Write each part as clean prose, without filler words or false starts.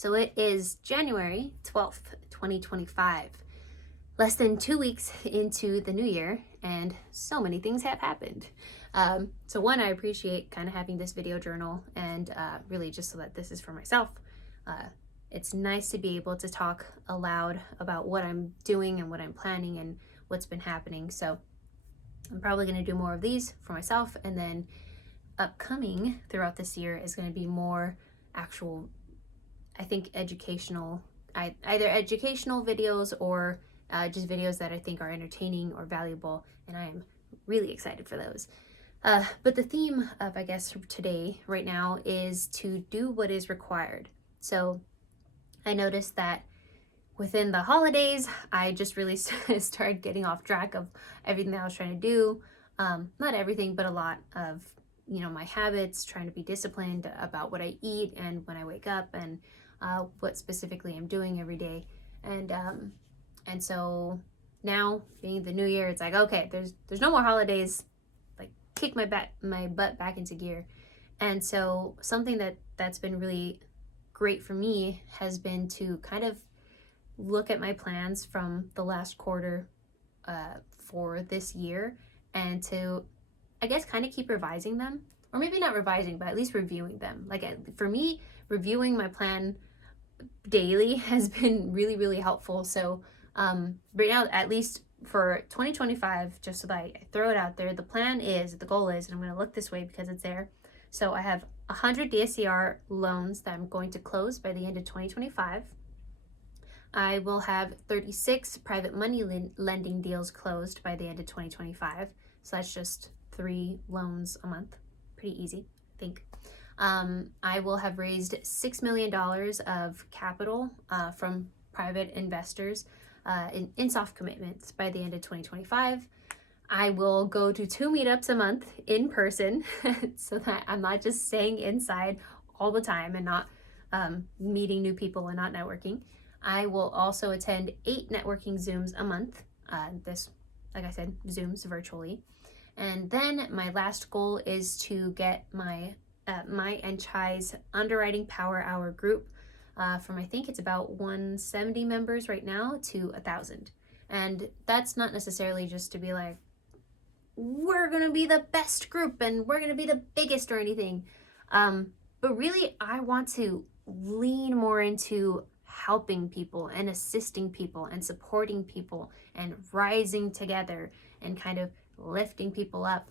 So it is January 12th, 2025. Less than 2 weeks into the new year, and so many things have happened. So one, I appreciate kind of having this video journal, and really just so that this is for myself. It's nice to be able to talk aloud about what I'm doing and what I'm planning and what's been happening. So I'm probably going to do more of these for myself, and then upcoming throughout this year is going to be more actual, I think, educational, either educational videos or just videos that I think are entertaining or valuable, and I am really excited for those. But the theme of, I guess, today, right now, is to do what is required. So I noticed that within the holidays, I just really started getting off track of everything that I was trying to do. Not everything, but a lot of, my habits, trying to be disciplined about what I eat and when I wake up, and what specifically I'm doing every day. And so now, being the new year, it's like, okay, there's no more holidays. Like, kick my butt back into gear. And so something that's been really great for me has been to kind of look at my plans from the last quarter for this year, and to, I guess, kind of keep revising them, or maybe not revising, but at least reviewing them. Like, for me, reviewing my plan daily has been really, really helpful. So right now, at least for 2025, just so that I throw it out there, the goal is, and I'm going to look this way because it's there. So I have 100 DSCR loans that I'm going to close by the end of 2025. I will have 36 private money lending deals closed by the end of 2025. So that's just 3 loans a month. Pretty easy, I think. I will have raised $6 million of capital from private investors in soft commitments by the end of 2025. I will go to 2 meetups a month in person so that I'm not just staying inside all the time and not meeting new people and not networking. I will also attend 8 networking Zooms a month. This, like I said, Zooms virtually. And then my last goal is to get my and Chai's underwriting power hour group from, I think it's about 170 members right now, to 1,000. And that's not necessarily just to be like, we're gonna be the best group and we're gonna be the biggest or anything. But really, I want to lean more into helping people and assisting people and supporting people and rising together and kind of lifting people up.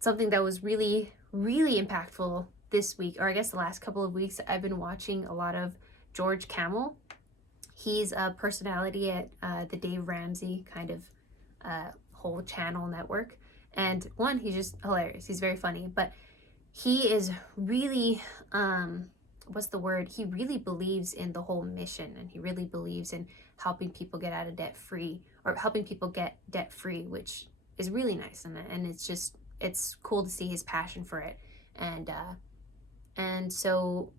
Something that was really, really impactful this week, or I guess the last couple of weeks, I've been watching a lot of George Kamel. He's a personality at the Dave Ramsey kind of whole channel network. And one, he's just hilarious. He's very funny, but he is really, he really believes in the whole mission, and he really believes in helping people get out of debt free, or helping people get debt free, which is really nice. And it's cool to see his passion for it. And so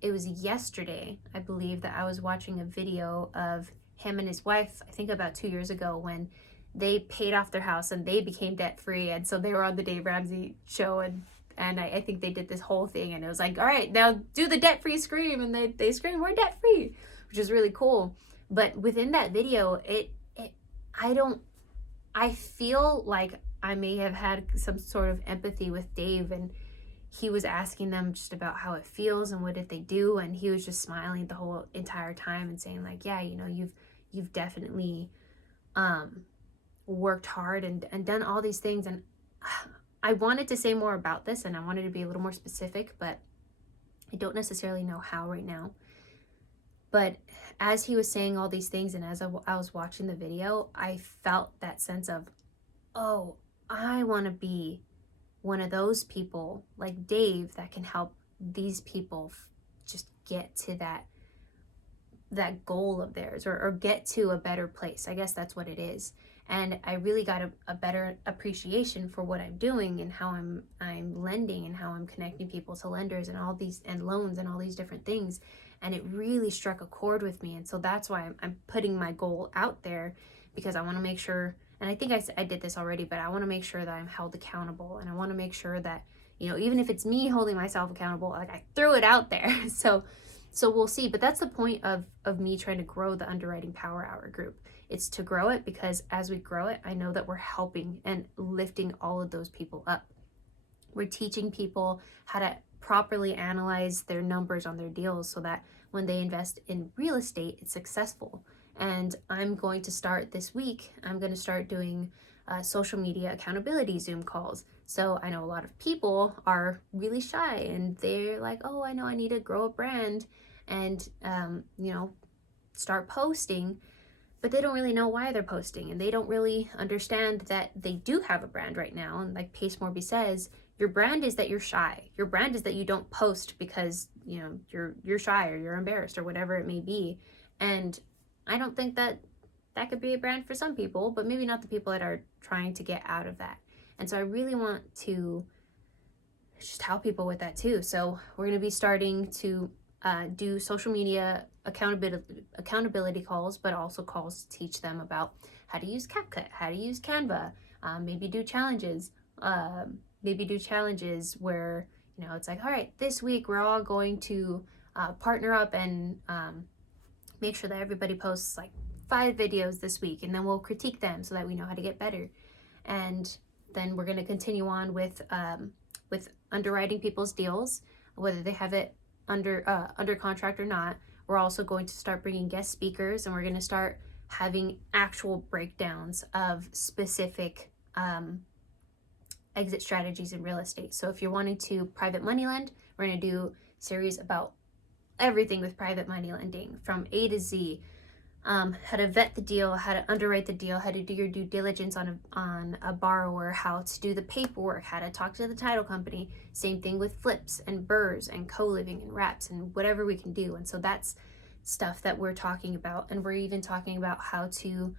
it was yesterday, I believe, that I was watching a video of him and his wife, I think about 2 years ago, when they paid off their house and they became debt free. And so they were on the Dave Ramsey show, and I think they did this whole thing, and it was like, all right, now do the debt free scream, and they scream, we're debt free, which is really cool. But within that video, I feel like I may have had some sort of empathy with Dave, and he was asking them just about how it feels and what did they do, and he was just smiling the whole entire time and saying, like, yeah, you've definitely worked hard and done all these things. And I wanted to say more about this, and I wanted to be a little more specific, but I don't necessarily know how right now. But as he was saying all these things, and as I was watching the video, I felt that sense of, oh, I want to be one of those people like Dave that can help these people just get to that goal of theirs, or get to a better place. I guess that's what it is. And I really got a better appreciation for what I'm doing and how I'm lending and how I'm connecting people to lenders and all these, and loans and all these different things. And it really struck a chord with me. And so that's why I'm putting my goal out there, because I want to make sure, and I think I did this already, but I want to make sure that I'm held accountable. And I want to make sure that, even if it's me holding myself accountable, like, I threw it out there. So So we'll see, but that's the point of me trying to grow the Underwriting Power Hour group. It's to grow it because as we grow it, I know that we're helping and lifting all of those people up. We're teaching people how to properly analyze their numbers on their deals so that when they invest in real estate, it's successful. And I'm going to start this week, I'm going to start doing social media accountability Zoom calls. So I know a lot of people are really shy and they're like, oh, I know I need to grow a brand and, start posting, but they don't really know why they're posting and they don't really understand that they do have a brand right now. And like Pace Morby says, your brand is that you're shy. Your brand is that you don't post because, you're shy or you're embarrassed or whatever it may be. And I don't think that could be a brand for some people, but maybe not the people that are trying to get out of that. And so I really want to just help people with that too. So we're going to be starting to do social media accountability calls, but also calls to teach them about how to use CapCut, how to use Canva, maybe do challenges, where, it's like, all right, this week we're all going to partner up and make sure that everybody posts like 5 videos this week, and then we'll critique them so that we know how to get better. And then we're going to continue on with underwriting people's deals, whether they have it under contract or not. We're also going to start bringing guest speakers, and we're going to start having actual breakdowns of specific exit strategies in real estate. So if you're wanting to private money lend, we're going to do series about everything with private money lending from A to Z. How to vet the deal, how to underwrite the deal, how to do your due diligence on a borrower, how to do the paperwork, how to talk to the title company. Same thing with flips and burrs and co-living and wraps and whatever we can do. And so that's stuff that we're talking about. And we're even talking about how to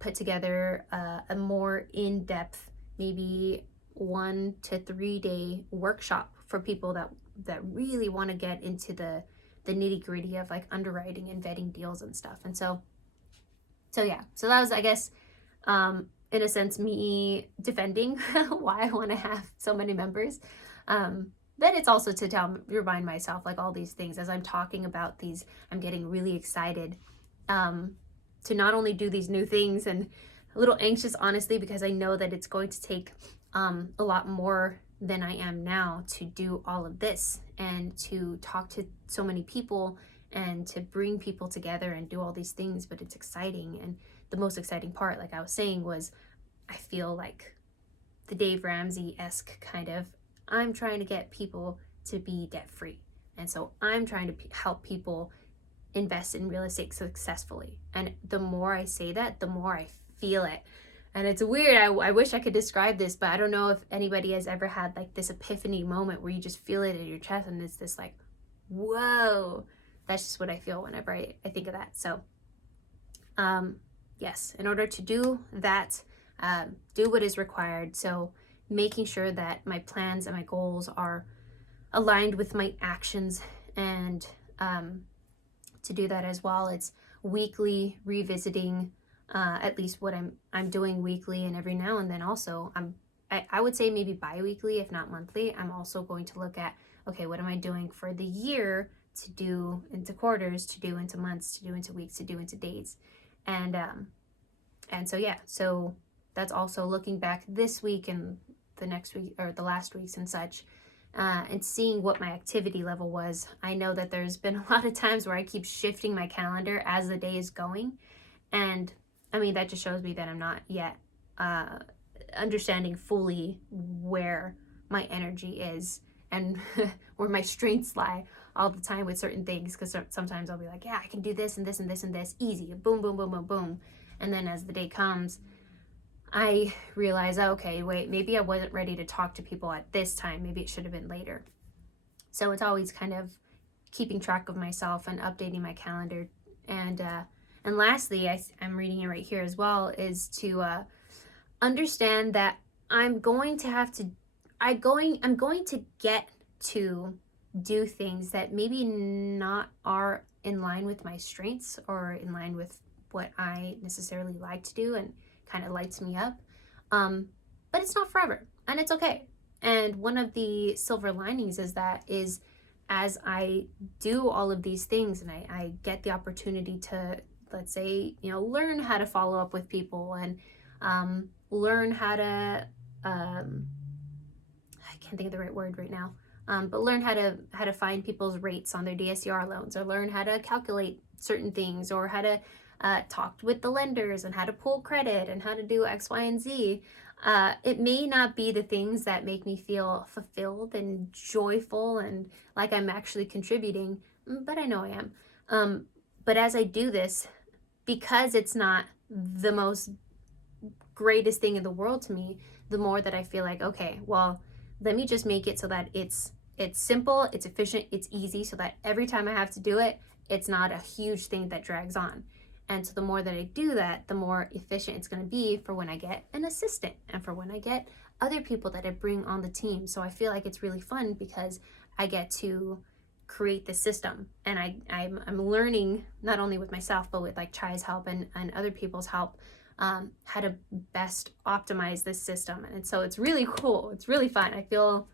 put together a more in-depth, maybe 1 to 3 day workshop for people that really want to get into the nitty-gritty of like underwriting and vetting deals and stuff. And so that was, I guess, in a sense, me defending why I want to have so many members. Then it's also to remind myself, like, all these things as I'm talking about these, I'm getting really excited to not only do these new things, and a little anxious, honestly, because I know that it's going to take a lot more than I am now to do all of this and to talk to so many people and to bring people together and do all these things. But it's exciting. And the most exciting part, like I was saying, was I feel like the Dave Ramsey-esque kind of, I'm trying to get people to be debt free. And so I'm trying to help people invest in real estate successfully. And the more I say that, the more I feel it. And it's weird. I wish I could describe this, but I don't know if anybody has ever had like this epiphany moment where you just feel it in your chest and it's this like, whoa. That's just what I feel whenever I think of that. So, yes, in order to do that, do what is required. So making sure that my plans and my goals are aligned with my actions, and to do that as well, it's weekly revisiting at least what I'm doing weekly, and every now and then also I would say maybe bi-weekly, if not monthly, I'm also going to look at, okay, what am I doing for the year to do into quarters, to do into months, to do into weeks, to do into days. And so that's also looking back this week and the next week or the last weeks and such, and seeing what my activity level was. I know that there's been a lot of times where I keep shifting my calendar as the day is going, and I mean, that just shows me that I'm not yet understanding fully where my energy is and where my strengths lie all the time with certain things. Because sometimes I'll be like, yeah, I can do this and this and this and this easy, boom, boom, boom, boom, boom. And then as the day comes, I realize, okay, wait, maybe I wasn't ready to talk to people at this time. Maybe it should have been later. So it's always kind of keeping track of myself and updating my calendar. And lastly, I'm reading it right here as well, is to understand that I'm going to get to do things that maybe not are in line with my strengths or in line with what I necessarily like to do and kind of lights me up. But it's not forever, and it's okay. And one of the silver linings is as I do all of these things and I get the opportunity to, let's say, learn how to follow up with people and learn how to, I can't think of the right word right now, but learn how to find people's rates on their DSCR loans, or learn how to calculate certain things, or how to talk with the lenders and how to pull credit and how to do X, Y, and Z. It may not be the things that make me feel fulfilled and joyful and like I'm actually contributing, but I know I am. But as I do this, because it's not the most greatest thing in the world to me, the more that I feel like, okay, well, let me just make it so that it's simple, it's efficient, it's easy, so that every time I have to do it, it's not a huge thing that drags on. And so the more that I do that, the more efficient it's going to be for when I get an assistant and for when I get other people that I bring on the team. So I feel like it's really fun because I get to create the system, and I'm learning, not only with myself but with like Chai's help and other people's help, how to best optimize this system. And so it's really cool, it's really fun. I feel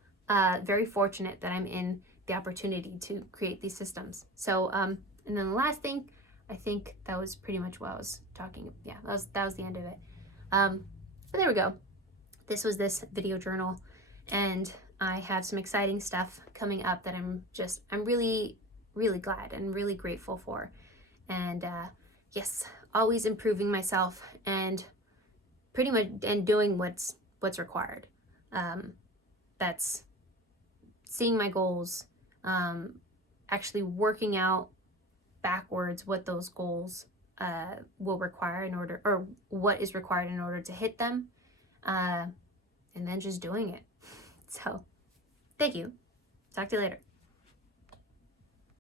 very fortunate that I'm in the opportunity to create these systems. So and then the last thing, I think that was pretty much what I was talking. Yeah, that was the end of it. But there we go. This was this video journal, and I have some exciting stuff coming up that I'm really, really glad and really grateful for. And yes, always improving myself and pretty much and doing what's required. That's seeing my goals, actually working out backwards what those goals will require in order, or what is required in order to hit them, and then just doing it. So thank you. Talk to you later.